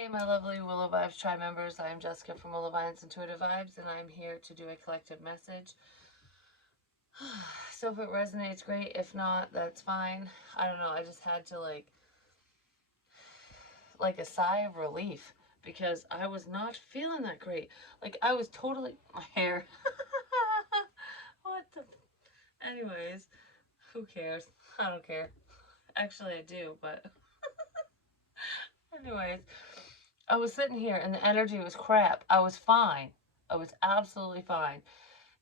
Hey, my lovely Willow Vibes Tribe members. I am Jessica from Willow Vibes Intuitive Vibes, and I'm here to do a collective message. So if it resonates, great. If not, that's fine. I don't know. I just had to like a sigh of relief because I was not feeling that great. Like I was totally my hair. What the? Anyways, who cares? I don't care. Actually, I do, but anyways, I was sitting here and the energy was crap. I was fine. I was absolutely fine.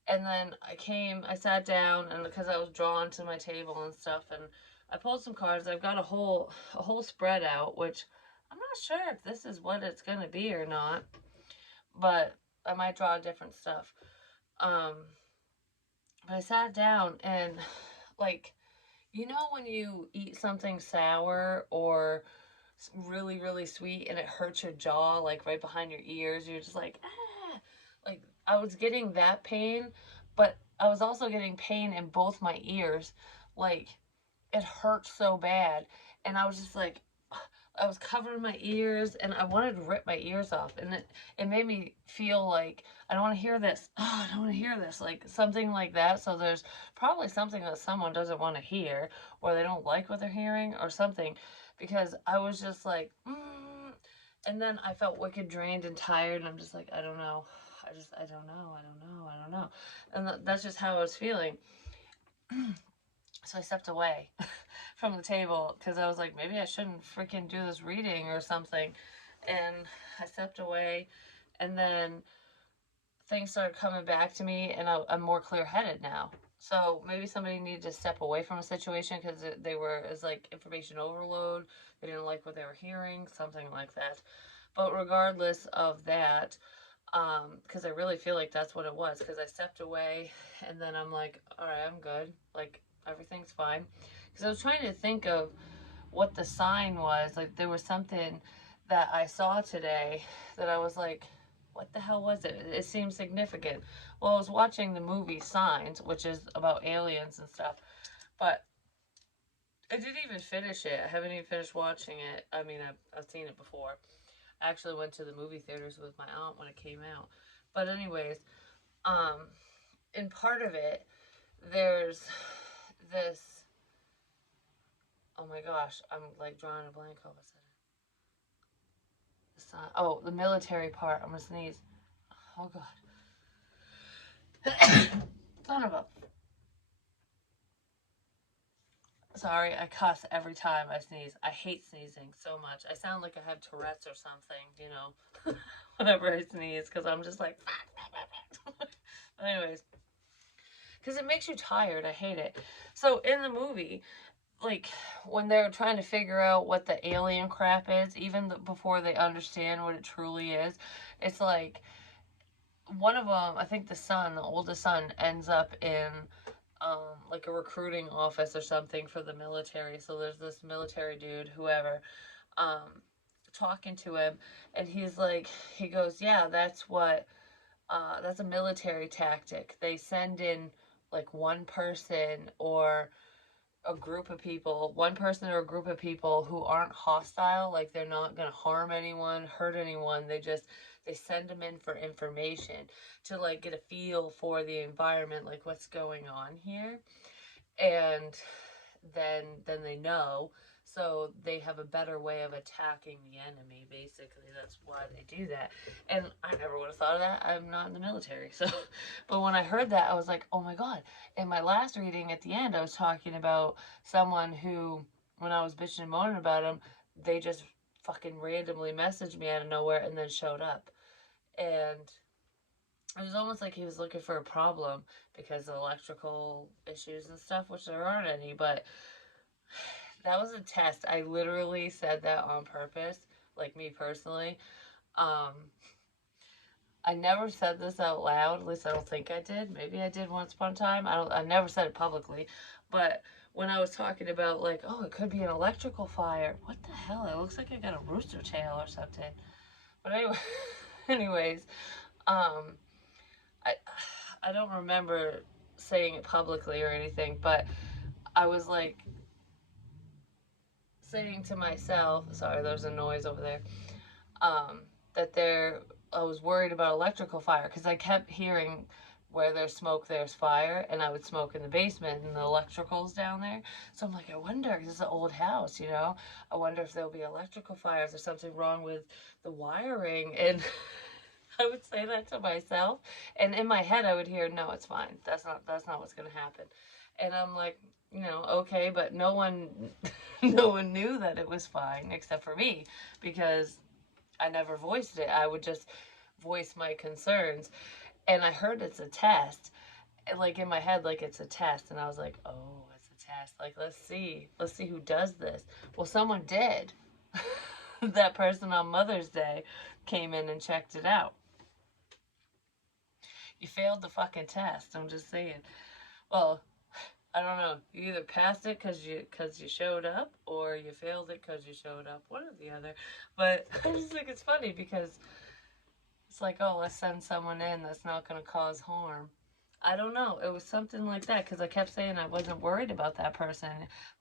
And then I sat down, and because I was drawn to my table and stuff, and I pulled some cards. I've got a whole spread out, which I'm not sure if this is what it's gonna be or not, but I might draw different stuff. Um, but I sat down and like when you eat something sour or really really sweet and it hurts your jaw like right behind your ears, you're just like ah, like I was getting that pain, but I was also getting pain in both my ears. Like it hurt so bad, and I was just like I was covering my ears and I wanted to rip my ears off, and it made me feel like I don't want to hear this. Oh, I don't want to hear this, like something like that. So there's probably something that someone doesn't want to hear, or they don't like what they're hearing or something, because I was just like and then I felt wicked drained and tired, and I'm just like I don't know. I don't know. I don't know. I don't know. And that's just how I was feeling. So I stepped away from the table because I was like, maybe I shouldn't freaking do this reading or something. And I stepped away, and then things started coming back to me, and I'm more clear headed now. So maybe somebody needed to step away from a situation because they were as like information overload. They didn't like what they were hearing, something like that. But regardless of that, because I really feel like that's what it was. Because I stepped away, and then I'm like, all right, I'm good. Like everything's fine. Because I was trying to think of what the sign was. Like there was something that I saw today that I was like, what the hell was it? It seemed significant. Well, I was watching the movie Signs, which is about aliens and stuff, but I didn't even finish it. I haven't even finished watching it. I mean, I've seen it before. I actually went to the movie theaters with my aunt when it came out. But anyways, um, in part of it, there's this. Oh my gosh, I'm like drawing a blank all of a sudden. Oh, the military part. I'm gonna sneeze. Oh god. Son of a. Sorry, I cuss every time I sneeze. I hate sneezing so much. I sound like I have Tourette's or something, whenever I sneeze, because I'm just like. Anyways, because it makes you tired. I hate it. So in the movie, like when they're trying to figure out what the alien crap is, even before they understand what it truly is, it's like one of them, I think the oldest son, ends up in like a recruiting office or something for the military. So there's this military dude, whoever, um, talking to him, and he goes, yeah, that's a military tactic. They send in like one person or a group of people, one person or a group of people who aren't hostile, like they're not going to harm anyone, hurt anyone. They send them in for information to like get a feel for the environment, like what's going on here. And then they know, so they have a better way of attacking the enemy. Basically, that's why they do that. And I never would have thought of that. I'm not in the military, so but when I heard that, I was like, oh my god. In my last reading at the end, I was talking about someone who, when I was bitching and moaning about them, they just fucking randomly messaged me out of nowhere and then showed up. And it was almost like he was looking for a problem because of electrical issues and stuff, which there aren't any, but that was a test. I literally said that on purpose, like me personally. Um, I never said this out loud. At least I don't think I did. Maybe I did once upon a time. I don't. I never said it publicly, but when I was talking about like, oh, it could be an electrical fire. What the hell? It looks like I got a rooster tail or something. But anyway, anyways, um, I I don't remember saying it publicly or anything, but I was like saying to myself, sorry, there's a noise over there. um, I was worried about electrical fire because I kept hearing where there's smoke, there's fire, and I would smoke in the basement and the electrical's down there. So I'm like, I wonder, this is an old house, you know? I wonder if there'll be electrical fires or something wrong with the wiring. And I would say that to myself. And in my head, I would hear, no, it's fine. That's not what's going to happen. And I'm like, okay, but no one, no one knew that it was fine except for me because I never voiced it. I would just voice my concerns. And I heard it's a test. And like in my head, like it's a test. And I was like, oh, it's a test. Like, let's see. Let's see who does this. Well, someone did. That person on Mother's Day came in and checked it out. You failed the fucking test. I'm just saying. Well, I don't know. You either passed it because you showed up, or you failed it because you showed up. One or the other. But I just think it's funny because it's like, oh, let's send someone in that's not going to cause harm. I don't know. It was something like that because I kept saying I wasn't worried about that person.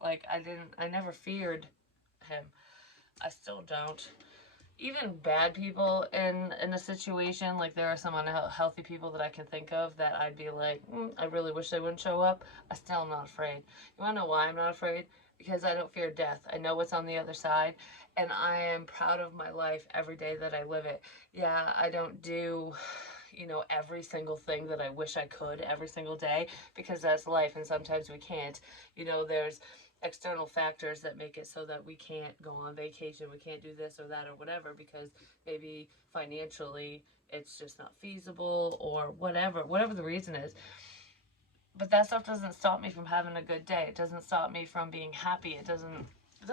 Like I never feared him. I still don't. Even bad people in a situation, like there are some unhealthy people that I can think of that I'd be like, I really wish they wouldn't show up. I still am not afraid. You want to know why I'm not afraid? Because I don't fear death. I know what's on the other side, and I am proud of my life every day that I live it. Yeah, I don't do every single thing that I wish I could every single day because that's life and sometimes we can't. There's external factors that make it so that we can't go on vacation, we can't do this or that or whatever because maybe financially it's just not feasible or whatever the reason is. But that stuff doesn't stop me from having a good day. It doesn't stop me from being happy. It doesn't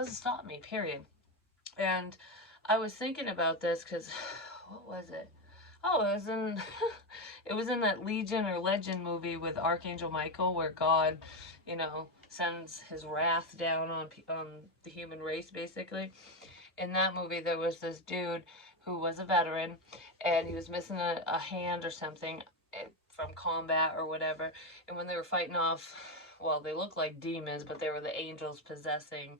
stop me, period. And I was thinking about this cuz what was it? Oh, it was in it was in that Legion or Legend movie with Archangel Michael where God, sends his wrath down on the human race basically. In that movie there was this dude who was a veteran and he was missing a hand or something from combat or whatever. And when they were fighting off, well, they looked like demons, but they were the angels possessing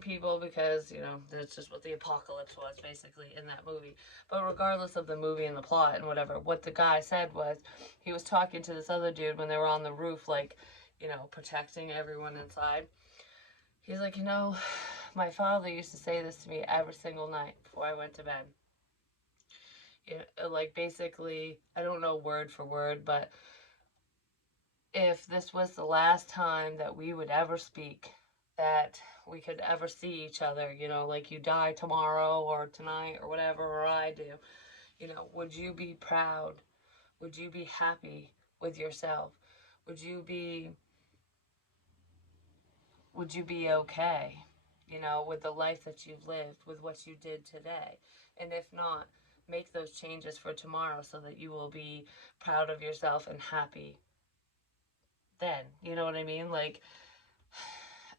people because that's just what the apocalypse was basically in that movie. But regardless of the movie and the plot and whatever, what the guy said was he was talking to this other dude when they were on the roof, like, protecting everyone inside. He's like, my father used to say this to me every single night before I went to bed. Like basically, I don't know word for word, but if this was the last time that we would ever speak, that we could ever see each other, like you die tomorrow or tonight or whatever, or I do, would you be proud? Would you be happy with yourself? Would you be okay, with the life that you've lived, with what you did today? And if not, make those changes for tomorrow so that you will be proud of yourself and happy then. You know what I mean? Like,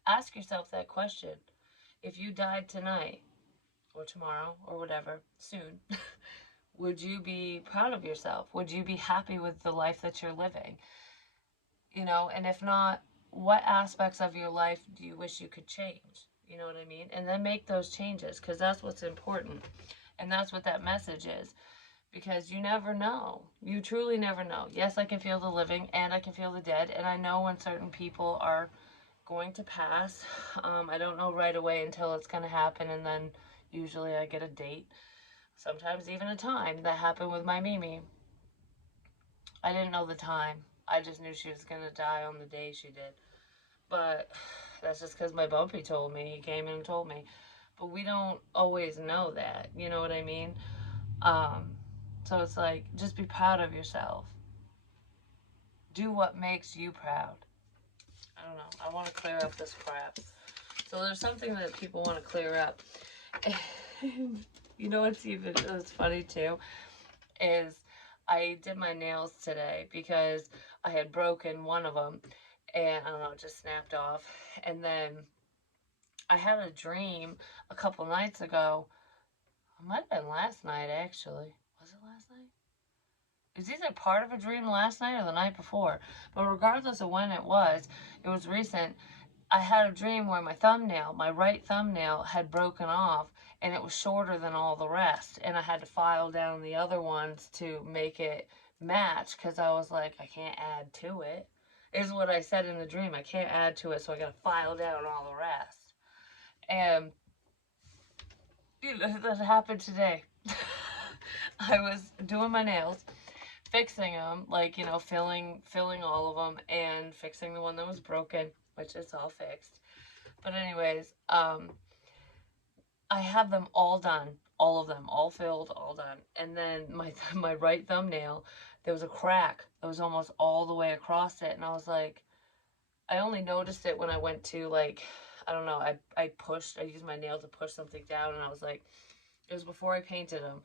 ask yourself that question. If you died tonight or tomorrow or whatever, soon, would you be proud of yourself? Would you be happy with the life that you're living? And if not, what aspects of your life do you wish you could change? You know what I mean? And then make those changes because that's what's important. And that's what that message is. Because you never know. You truly never know. Yes, I can feel the living and I can feel the dead. And I know when certain people are going to pass. I don't know right away until it's going to happen. And then usually I get a date. Sometimes even a time. That happened with my Mimi. I didn't know the time. I just knew she was going to die on the day she did. But that's just because my bumpy told me. He came in and told me. But we don't always know that. You know what I mean? Um, so it's like, just be proud of yourself. Do what makes you proud. I don't know. I want to clear up this crap. So there's something that people want to clear up. What's funny too is I did my nails today because I had broken one of them and I don't know, it just snapped off. And then I had a dream a couple nights ago. It might have been last night actually. Was it last night? It was either part of a dream last night or the night before. But regardless of when it was recent. I had a dream where my thumbnail, my right thumbnail, had broken off and it was shorter than all the rest. And I had to file down the other ones to make it match because I was like, I can't add to it. Is what I said in the dream. I can't add to it, so I got to file down all the rest. And that happened today. I was doing my nails, fixing them, like, filling all of them and fixing the one that was broken, which is all fixed. But anyways, I have them all done, all of them, all filled, all done. And then my right thumbnail, there was a crack that was almost all the way across it, and I was like, I only noticed it when I went to, like, I don't know, I used my nail to push something down, and I was like, it was before I painted them,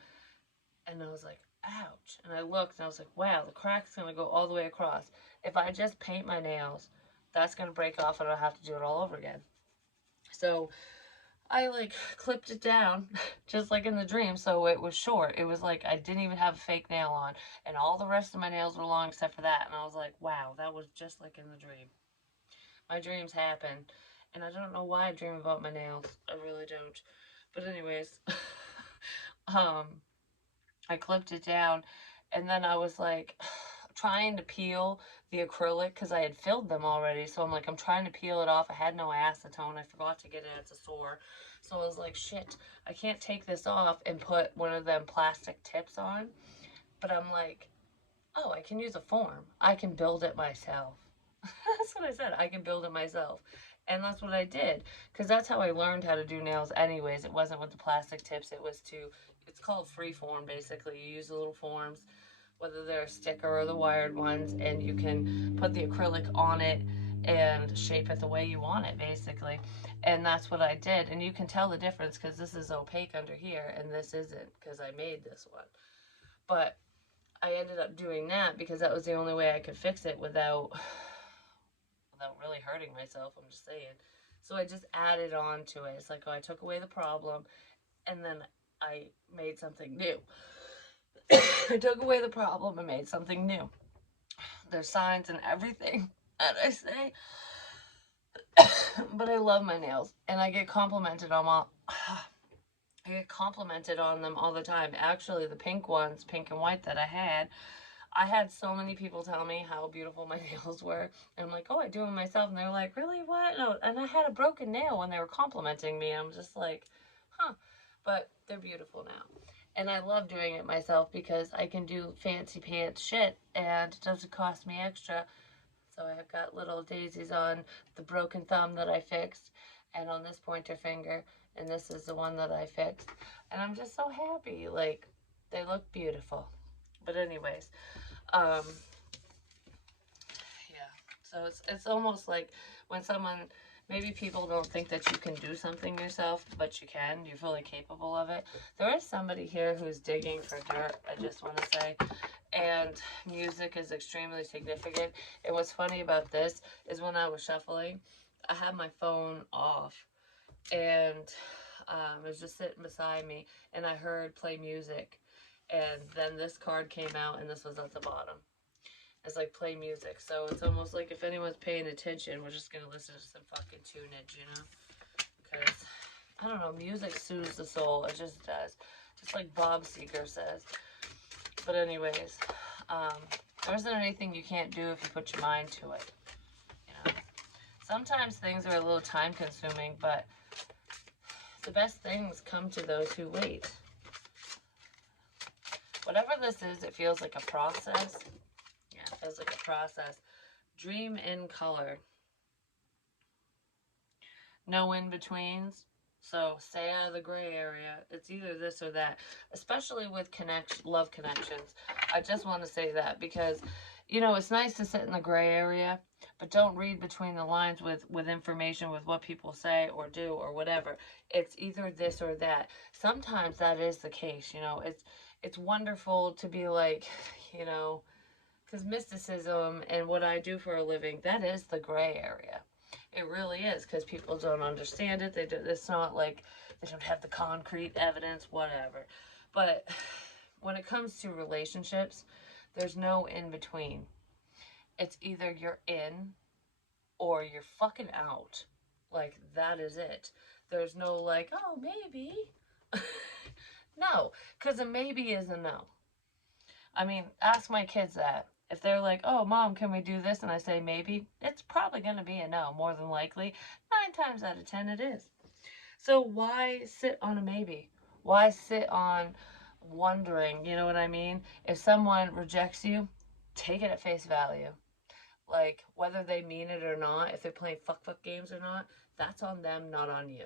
and I was like, ouch. And I looked, and I was like, wow, the crack's gonna go all the way across. If I just paint my nails, that's gonna break off, and I'll have to do it all over again. So I like clipped it down just like in the dream, so it was short. It was like I didn't even have a fake nail on, and all the rest of my nails were long except for that. And I was like, wow, that was just like in the dream. My dreams happen, and I don't know why I dream about my nails. I really don't. But anyways, um, I clipped it down, and then I was like trying to peel the acrylic because I had filled them already. So I'm like, I'm trying to peel it off. I had no acetone. I forgot to get it. It's a sore. So I was like, shit, I can't take this off and put one of them plastic tips on. But I'm like, oh, I can use a form. I can build it myself. That's what I said. I can build it myself. And that's what I did. Because that's how I learned how to do nails anyways. It wasn't with the plastic tips. It's called free form basically. You use the little forms, whether they're a sticker or the wired ones, and you can put the acrylic on it and shape it the way you want it basically. And that's what I did. And you can tell the difference because this is opaque under here and this isn't because I made this one. But I ended up doing that because that was the only way I could fix it without really hurting myself. I'm just saying. So I just added on to it. It's like, oh, I took away the problem and then I made something new. I took away the problem and made something new. There's signs and everything that I say. But I love my nails and I get complimented on I get complimented on them all the time. Actually, the pink ones, pink and white that I had so many people tell me how beautiful my nails were. And I'm like, oh, I do them myself. And they're like, really? What? No. And I had a broken nail when they were complimenting me. I'm just like, huh. But they're beautiful now. And I love doing it myself because I can do fancy pants shit and it doesn't cost me extra. So I've got little daisies on the broken thumb that I fixed and on this pointer finger. And this is the one that I fixed. And I'm just so happy. Like, they look beautiful. But anyways, um, yeah. So it's almost like when someone, maybe people don't think that you can do something yourself, but you can. You're fully capable of it. There is somebody here who's digging for dirt, I just want to say. And music is extremely significant. And what's funny about this is when I was shuffling, I had my phone off. And it was just sitting beside me. And I heard play music. And then this card came out and this was at the bottom. It's like play music. So it's almost like if anyone's paying attention, we're just going to listen to some fucking tunage, you know? Because, I don't know, music soothes the soul. It just does. Just like Bob Seger says. But anyways, there isn't anything you can't do if you put your mind to it. You know? Sometimes things are a little time consuming, but the best things come to those who wait. Whatever this is, it feels like a process. Yeah, it feels like a process. Dream in color. No in-betweens. So stay out of the gray area. It's either this or that. Especially with love connections. I just want to say that because, you know, it's nice to sit in the gray area, but don't read between the lines with information, with what people say or do or whatever. It's either this or that. Sometimes that is the case, you know. It's wonderful to be like, you know, because mysticism and what I do for a living, that is the gray area. It really is, because people don't understand it. It's not like they don't have the concrete evidence, whatever. But when it comes to relationships, there's no in between. It's either you're in or you're fucking out. Like, that is it. There's no like, oh, maybe. No, because a maybe is a no. I mean, ask my kids that. If they're like, oh, mom, can we do this? And I say maybe, it's probably going to be a no, more than likely. 9 times out of 10, it is. So why sit on a maybe? Why sit on wondering? You know what I mean? If someone rejects you, take it at face value. Like, whether they mean it or not, if they're playing fuck games or not, that's on them, not on you.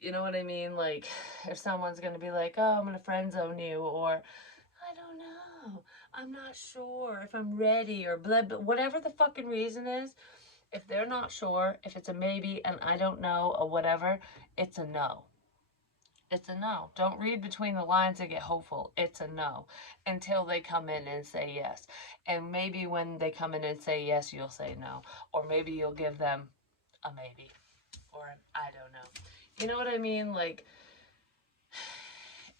You know what I mean? Like, if someone's going to be like, oh, I'm going to friend zone you, or I don't know, I'm not sure if I'm ready, or blah, blah, whatever the fucking reason is, if they're not sure, if it's a maybe and I don't know, or whatever, it's a no. It's a no. Don't read between the lines and get hopeful. It's a no until they come in and say yes. And maybe when they come in and say yes, you'll say no. Or maybe you'll give them a maybe or an I don't know. You know what I mean? Like,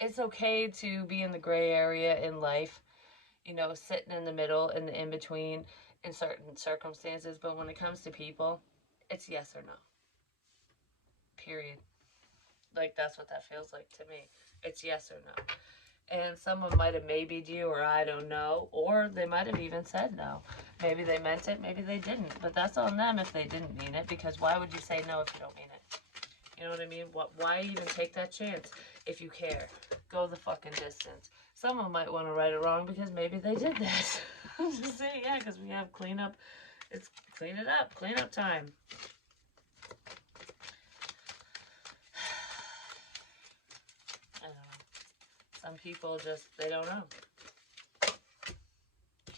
it's okay to be in the gray area in life, you know, sitting in the middle, in the in between in certain circumstances. But when it comes to people, it's yes or no. Period. Like, that's what that feels like to me. It's yes or no. And someone might have maybe'd you, or I don't know, or they might have even said no. Maybe they meant it, maybe they didn't. But that's on them if they didn't mean it, because why would you say no if you don't mean it? You know what I mean? Why even take that chance if you care? Go the fucking distance. Someone might want to right or wrong because maybe they did that. I'm just saying, yeah, because we have cleanup. It's clean it up, cleanup time. I don't know. Some people just, they don't know.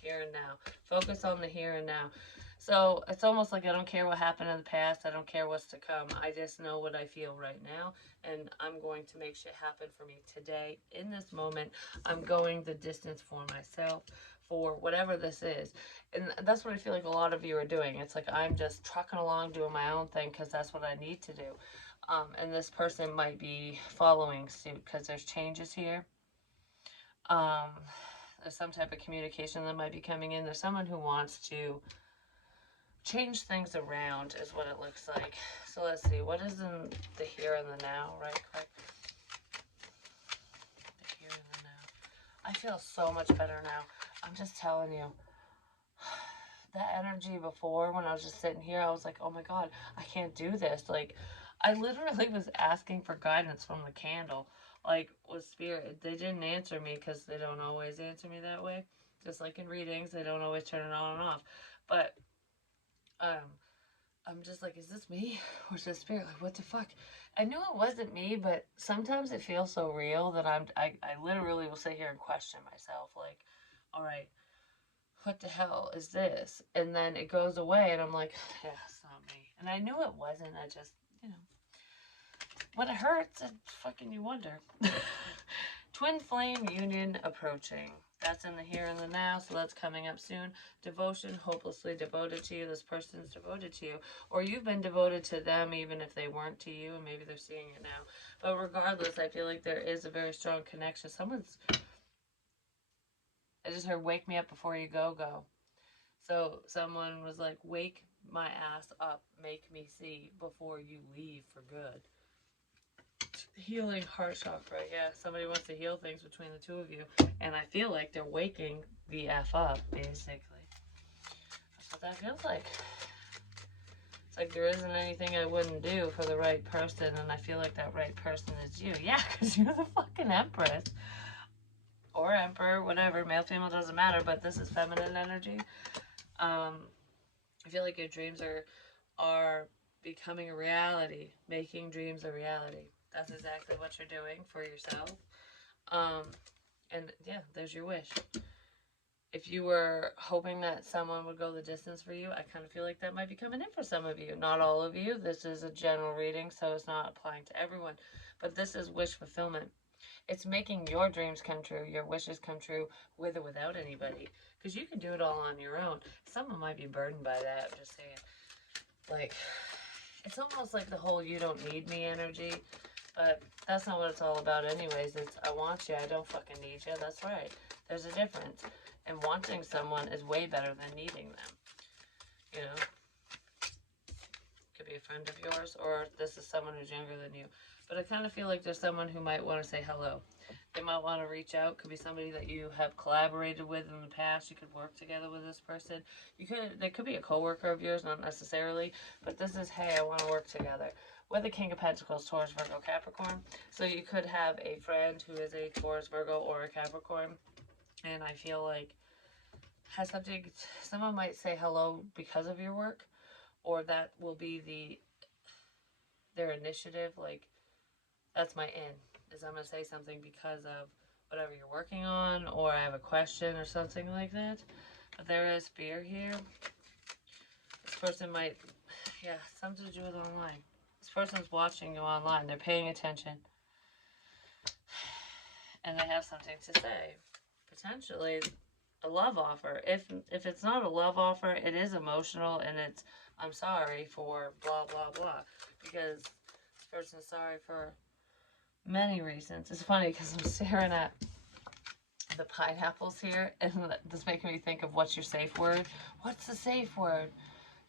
Here and now. Focus on the here and now. So it's almost like I don't care what happened in the past. I don't care what's to come. I just know what I feel right now. And I'm going to make shit happen for me today. In this moment, I'm going the distance for myself, for whatever this is. And that's what I feel like a lot of you are doing. It's like I'm just trucking along doing my own thing because that's what I need to do. And this person might be following suit because there's changes here. There's some type of communication that might be coming in. There's someone who wants to change things around is what it looks like. So let's see, what is in the here and the now, right quick? The here and the now. I feel so much better now. I'm just telling you. That energy before, when I was just sitting here, I was like, oh my God, I can't do this. Like, I literally was asking for guidance from the candle. Like, with spirit, they didn't answer me because they don't always answer me that way. Just like in readings, they don't always turn it on and off. But I'm just like, is this me or is this spirit? Like, what the fuck? I knew it wasn't me, but sometimes it feels so real that I literally will sit here and question myself. Like, all right, what the hell is this? And then it goes away and I'm like, yeah, it's not me. And I knew it wasn't. I just, you know, when it hurts, it fucking you wonder. Twin flame union approaching. That's in the here and the now, so that's coming up soon. Devotion, hopelessly devoted to you. This person's devoted to you. Or you've been devoted to them even if they weren't to you, and maybe they're seeing it now. But regardless, I feel like there is a very strong connection. I just heard wake me up before you go. So someone was like, wake my ass up, make me see before you leave for good. Healing heart chakra, yeah. Somebody wants to heal things between the two of you, and I feel like they're waking the F up, basically. That's what that feels like. It's like there isn't anything I wouldn't do for the right person, and I feel like that right person is you. Yeah, because you're the fucking empress. Or emperor, whatever. Male, female, doesn't matter, but this is feminine energy. I feel like your dreams are becoming a reality, making dreams a reality. That's exactly what you're doing for yourself. And yeah, there's your wish. If you were hoping that someone would go the distance for you, I kind of feel like that might be coming in for some of you. Not all of you. This is a general reading, so it's not applying to everyone. But this is wish fulfillment. It's making your dreams come true, your wishes come true, with or without anybody. Because you can do it all on your own. Someone might be burdened by that, I'm just saying. Like, it's almost like the whole you don't need me energy. But that's not what it's all about anyways. It's I want you, I don't fucking need you. That's right. There's a difference. And wanting someone is way better than needing them. You know? Could be be a friend of yours, or this is someone who's younger than you. But I kind of feel like there's someone who might want to say hello. They might want to reach out. Could be somebody that you have collaborated with in the past. You could work together with this person. There could be a coworker of yours, not necessarily, but this is, hey, I want to work together. With the King of Pentacles, Taurus, Virgo, Capricorn. So you could have a friend who is a Taurus, Virgo, or a Capricorn. And I feel like has something, someone might say hello because of your work, or that will be their initiative, like, that's my in, is I'm going to say something because of whatever you're working on, or I have a question or something like that. But there is fear here. This person might, yeah, something to do with online. This person's watching you online. They're paying attention. And they have something to say. Potentially a love offer. If it's not a love offer, it is emotional, and it's, I'm sorry for blah, blah, blah. Because this person's sorry for many reasons. It's funny because I'm staring at the pineapples here, and this making me think of what's your safe word. What's the safe word?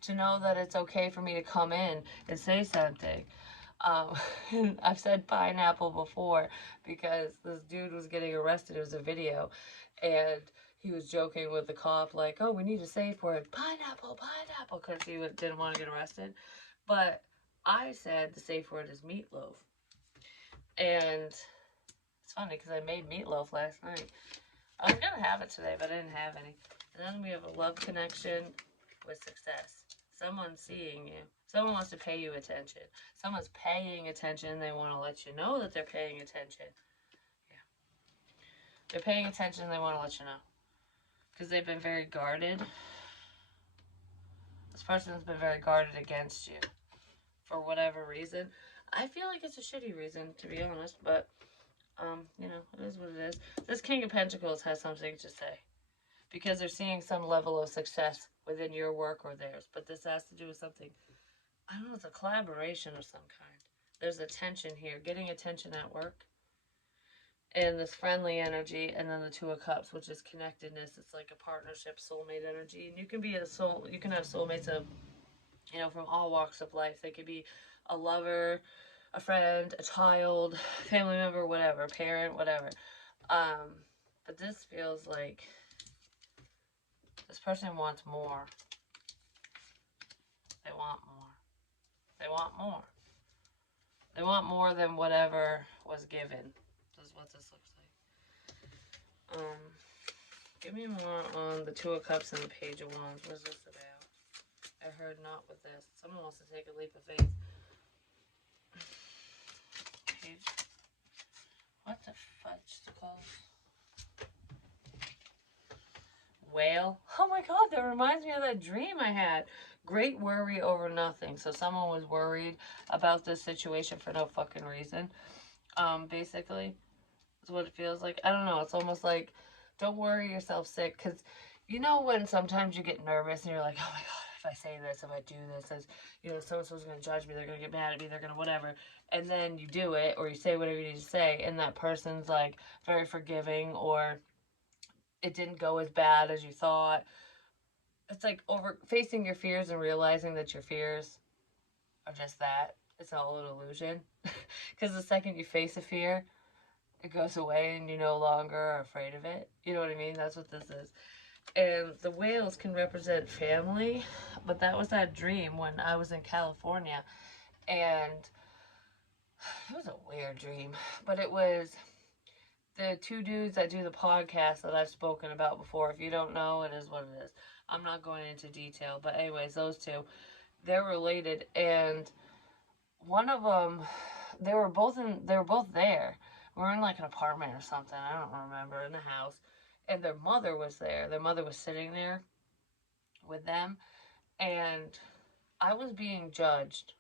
To know that it's okay for me to come in and say something. I've said pineapple before because this dude was getting arrested. It was a video, and he was joking with the cop, like, oh, we need a safe word, pineapple, pineapple, because he didn't want to get arrested. But I said the safe word is meatloaf. And it's funny because I made meatloaf last night. I was going to have it today, but I didn't have any. And then we have a love connection with success. Someone's seeing you. Someone wants to pay you attention. Someone's paying attention. They want to let you know that they're paying attention. Yeah. They're paying attention. They want to let you know. Because they've been very guarded. This person's been very guarded against you. For whatever reason. I feel like it's a shitty reason, to be honest. But, you know, it is what it is. This King of Pentacles has something to say. Because they're seeing some level of success within your work or theirs. But this has to do with something, I don't know, it's a collaboration of some kind. There's a tension here, getting attention at work. And this friendly energy, and then the Two of Cups, which is connectedness. It's like a partnership, soulmate energy. And you can be you can have soulmates of, you know, from all walks of life. They could be a lover, a friend, a child, family member, whatever, parent, whatever. But this feels like this person wants more. They want more. They want more. They want more than whatever was given. This is what this looks like. Give me more on the Two of Cups and the Page of Wands. What is this about? I heard not with this. Someone wants to take a leap of faith. Page. What the fudge to call it? Whale. Oh my god, that reminds me of that dream I had. Great worry over nothing. So someone was worried about this situation for no fucking reason. Basically, is what it feels like. I don't know. It's almost like, don't worry yourself sick. Because you know when sometimes you get nervous and you're like, oh my god, if I say this, if I do this, as you know, so-and-so's going to judge me, they're going to get mad at me, they're going to whatever. And then you do it, or you say whatever you need to say, and that person's like very forgiving, or it didn't go as bad as you thought. It's like facing your fears and realizing that your fears are just that. It's all an illusion. Because the second you face a fear, it goes away and you no longer are afraid of it. You know what I mean? That's what this is. And the whales can represent family, but that was that dream when I was in California. And it was a weird dream, but it was the two dudes that do the podcast that I've spoken about before. If you don't know, it is what it is. I'm not going into detail, but anyways, those two, they're related, and one of them, they were both there. We were in like an apartment or something, I don't remember, in the house, and their mother was there. Their mother was sitting there with them, and I was being judged.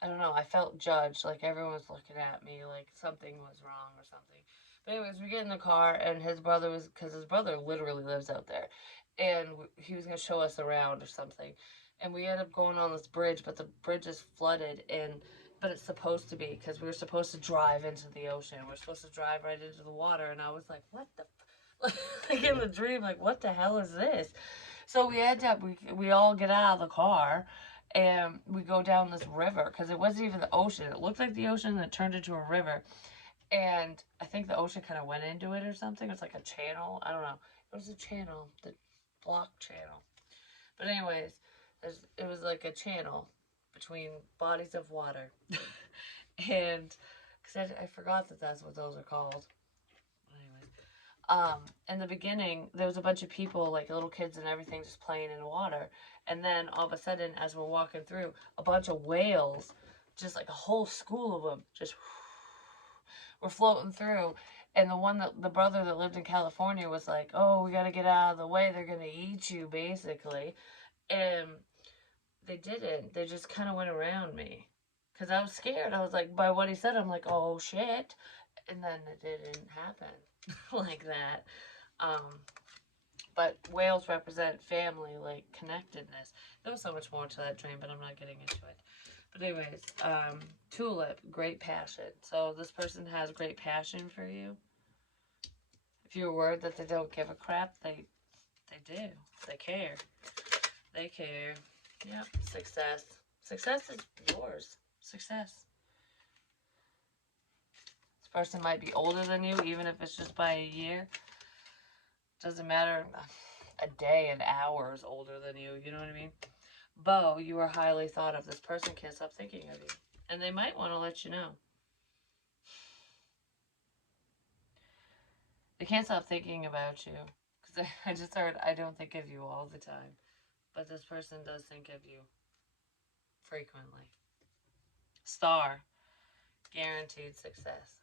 I don't know, I felt judged, like everyone was looking at me like something was wrong or something. But anyways, we get in the car, and his brother was, because his brother literally lives out there, and he was going to show us around or something. And we ended up going on this bridge, but the bridge is flooded, but it's supposed to be, because we were supposed to drive into the ocean. We're supposed to drive right into the water, and I was like, what the like in the dream, like, what the hell is this? So we end up, we all get out of the car, And we go down this river because it wasn't even the ocean. It looked like the ocean that turned into a river. And I think the ocean kind of went into it or something. It's like a channel. I don't know. It was a channel, the block channel. But anyways, it was like a channel between bodies of water. And because I forgot that that's what those are called. Anyways, in the beginning, there was a bunch of people, like little kids and everything, just playing in the water. And then all of a sudden, as we're walking through, a bunch of whales, just like a whole school of them, just were floating through. And the brother that lived in California was like, "Oh, we got to get out of the way. They're gonna eat you, basically." And they didn't. They just kind of went around me, cause I was scared. I was like, by what he said, I'm like, "Oh shit," and then it didn't happen like that. Um, but whales represent family, like connectedness. There was so much more to that dream, but I'm not getting into it. But anyways, tulip, great passion. So this person has great passion for you. If you're worried that they don't give a crap, they do. They care. They care. Yep. Success. Success is yours. Success. This person might be older than you, even if it's just by a year. Doesn't matter. A day, an hour is older than you. You know what I mean? Bo, you are highly thought of. This person can't stop thinking of you. And they might want to let you know. They can't stop thinking about you. Because I just heard, I don't think of you all the time. But this person does think of you frequently. Star, guaranteed success.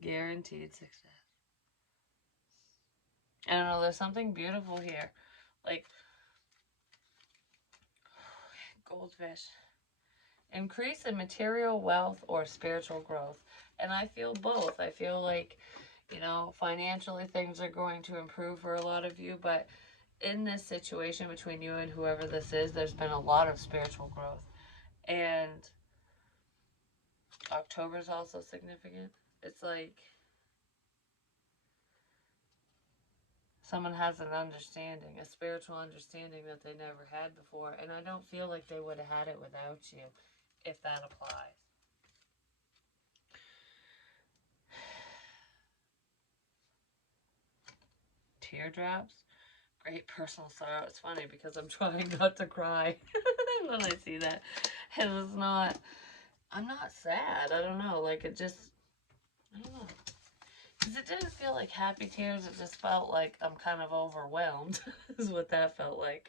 Guaranteed success. I don't know, there's something beautiful here. Like, goldfish. Increase in material wealth or spiritual growth. And I feel both. I feel like, financially things are going to improve for a lot of you, but in this situation between you and whoever this is, there's been a lot of spiritual growth. And October is also significant. It's like someone has an understanding, a spiritual understanding that they never had before. And I don't feel like they would have had it without you, if that applies. Teardrops. Great personal sorrow. It's funny because I'm trying not to cry when I see that. And it's not, I'm not sad. I don't know. Like, I don't know. Because it didn't feel like happy tears. It just felt like I'm kind of overwhelmed, is what that felt like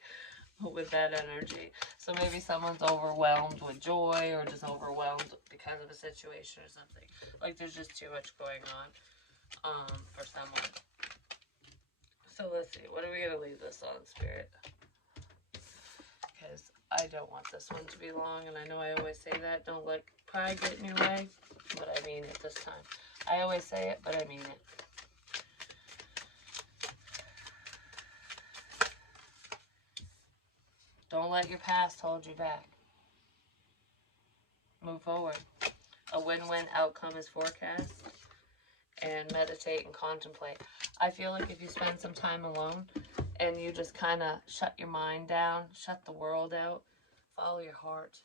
with that energy. So maybe someone's overwhelmed with joy or just overwhelmed because of a situation or something. Like, there's just too much going on for someone. So let's see, what are we going to leave this on, Spirit? Because I don't want this one to be long, and I know I always say that. Don't let pride get in your way, but I mean it this time. I always say it, but I mean it. Don't let your past hold you back. Move forward. A win-win outcome is forecast. And meditate and contemplate. I feel like if you spend some time alone and you just kind of shut your mind down, shut the world out, follow your heart.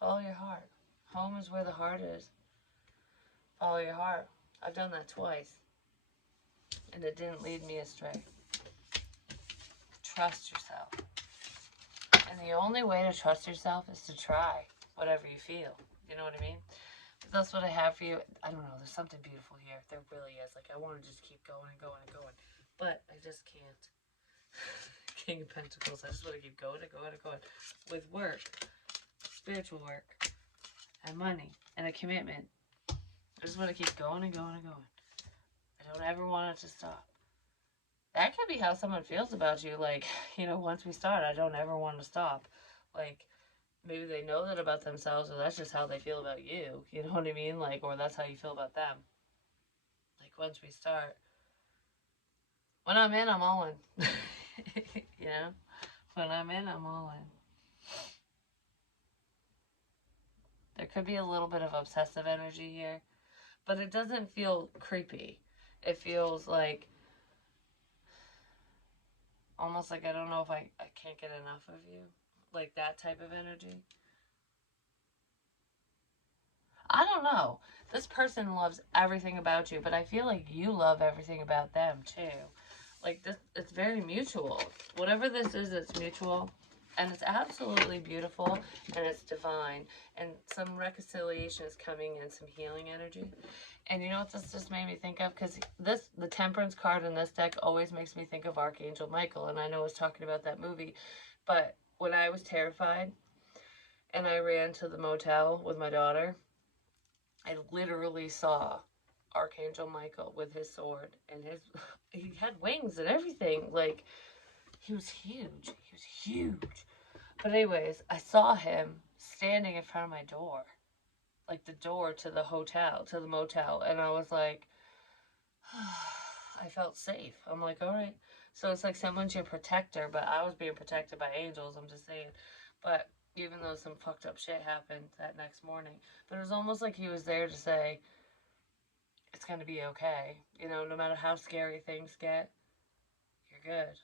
Follow your heart. Home is where the heart is. Follow your heart. I've done that twice. And it didn't lead me astray. Trust yourself. And the only way to trust yourself is to try whatever you feel. You know what I mean? That's what I have for you. I don't know. There's something beautiful here. There really is. Like, I want to just keep going and going and going. But I just can't. King of Pentacles. I just want to keep going and going and going. With work, spiritual work, and money, and a commitment. I just want to keep going and going and going. I don't ever want it to stop. That could be how someone feels about you. Like, once we start, I don't ever want to stop. Like, maybe they know that about themselves, or that's just how they feel about you. You know what I mean? Like, or that's how you feel about them. Like, once we start, when I'm in, I'm all in. When I'm in, I'm all in. There could be a little bit of obsessive energy here, but it doesn't feel creepy. It feels like Almost like I don't know if I can't get enough of you. Like that type of energy. I don't know. This person loves everything about you, but I feel like you love everything about them too. Like this, it's very mutual. Whatever this is, it's mutual, and it's absolutely beautiful, and it's divine, and some reconciliation is coming, and some healing energy. And you know what this just made me think of? Because the Temperance card in this deck always makes me think of Archangel Michael, and I know I was talking about that movie, but when I was terrified and I ran to the motel with my daughter, I literally saw Archangel Michael with his sword and his he had wings and everything. Like he was huge. He was huge. But anyways, I saw him standing in front of my door. Like the door to the hotel, to the motel, and I was like I felt safe. I'm like, all right. So it's like someone's your protector, but I was being protected by angels, I'm just saying. But even though some fucked up shit happened that next morning, but it was almost like he was there to say, it's going to be okay. You know, no matter how scary things get, you're good.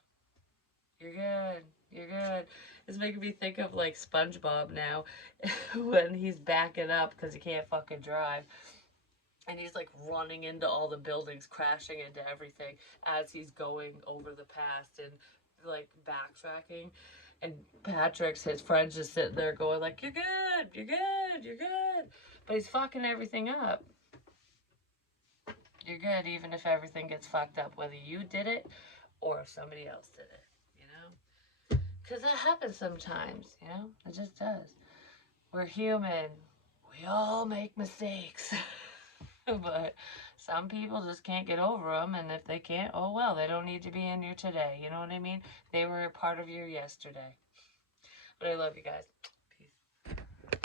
You're good. You're good. It's making me think of like SpongeBob now when he's backing up because he can't fucking drive. And he's like running into all the buildings, crashing into everything as he's going over the past and like backtracking. And Patrick's his friend's just sitting there going like, "You're good, you're good, you're good," but he's fucking everything up. You're good even if everything gets fucked up, whether you did it or if somebody else did it, you know? Because that happens sometimes, you know? It just does. We're human. We all make mistakes. But some people just can't get over them, and if they can't, oh well, they don't need to be in your today. You know what I mean? They were a part of your yesterday. But I love you guys.